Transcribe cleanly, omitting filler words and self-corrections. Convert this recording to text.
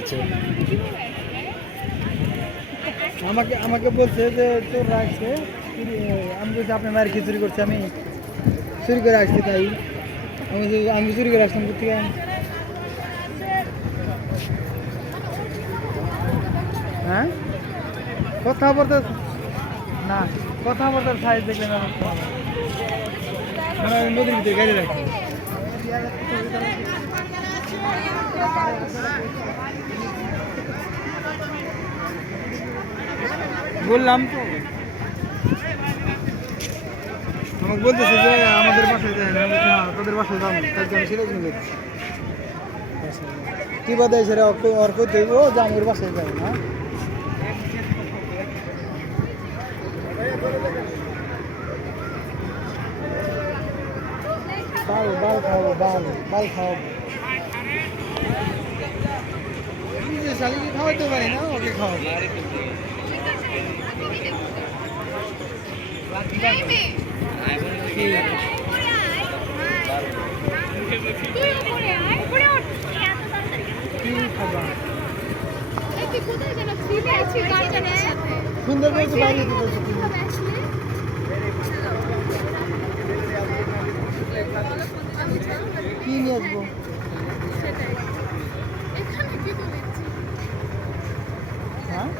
আচ্ছা আমাকে আমাকে বলছে যে তোর রাখছে আমি বলছি আপনার মায়ের কি চুরি করছি আমি চুরি করে আসছি তাই আমি চুরি করে আসলাম কোথেকে হ্যাঁ কথা বলতে না কথা বলতে সাইজ দেখলে না মানে আমি নদীর ভিতরে গাড়ি রাখি বললাম তো আমাকে বলতেছে যে আমাদের বাসায় যায় না তোদের বাসায় যাবো তাই আমি সেটা কিনে কি বাদে সেটা আর করতে ও জামুর বাসায় যাবে না বাল বাল খাওয়াবো বাল খাওয়াবো শালিকে খাওয়াতে পারি না ওকে খাওয়াবো সুন্দর করে বাইরে কি নিয়ে আসবো হ্যাঁ